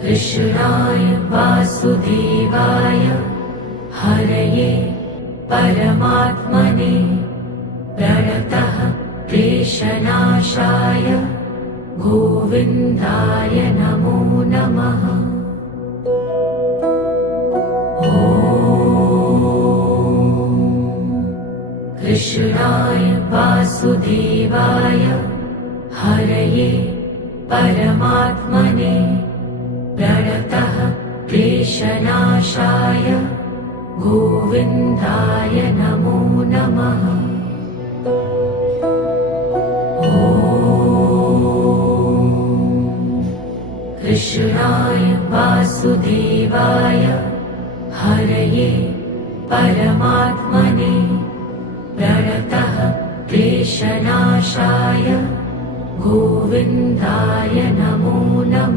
कृष्णाय वासुदेवाय हरये परमात्मने प्रणतः क्लेशनाशाय गोविन्दाय नमो नमः। कृष्णाय वासुदेवाय हरये परमात्मने प्रणतः क्लेशनाशाय गोविन्दाय नमो नमः। कृष्णाय वासुदेवाय हरये परमात्मने प्रणतः क्लेशनाशाय गोविन्दाय नमो नमः।